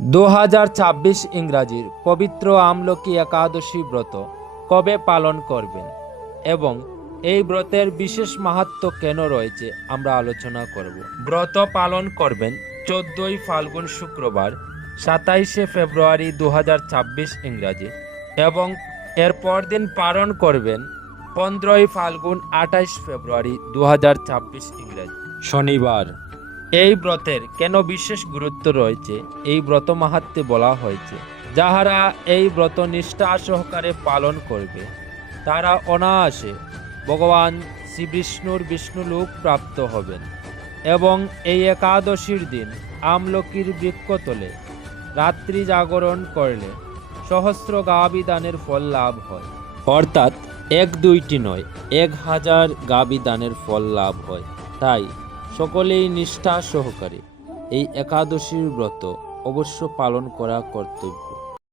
2026 ইংরাজির পবিত্র আমলকি একাদশী ব্রত কবে পালন করবেন এবং এই ব্রতের বিশেষ মাহাত্ম্য কেন রয়েছে আমরা আলোচনা করব। ব্রত পালন করবেন 14ই ফাল্গুন শুক্রবার 27শে ফেব্রুয়ারি 2026 ইংরাজি এবং এর পরদিন পালন করবেন 15ই ফাল্গুন 28 ফেব্রুয়ারি 2026 ইংরাজি শনিবার। এই ব্রতের কেন বিশেষ গুরুত্ব রয়েছে এই ব্রত মাহাত্ম্যে বলা হয়েছে, যাহারা এই ব্রত নিষ্ঠা সহকারে পালন করবে তারা অনায়াসে ভগবান শ্রীবিষ্ণুর বিষ্ণুলোক প্রাপ্ত হবেন এবং এই একাদশীর দিন আমলকির বৃক্ষতলে রাত্রি জাগরণ করলে সহস্র গাভী দানের ফল লাভ হয়, অর্থাৎ 1-2টি নয় 1000 গাভী দানের ফল লাভ হয়। তাই সকলেই নিষ্ঠা সহকারে এই একাদশীর ব্রত অবশ্য পালন করা কর্তব্য।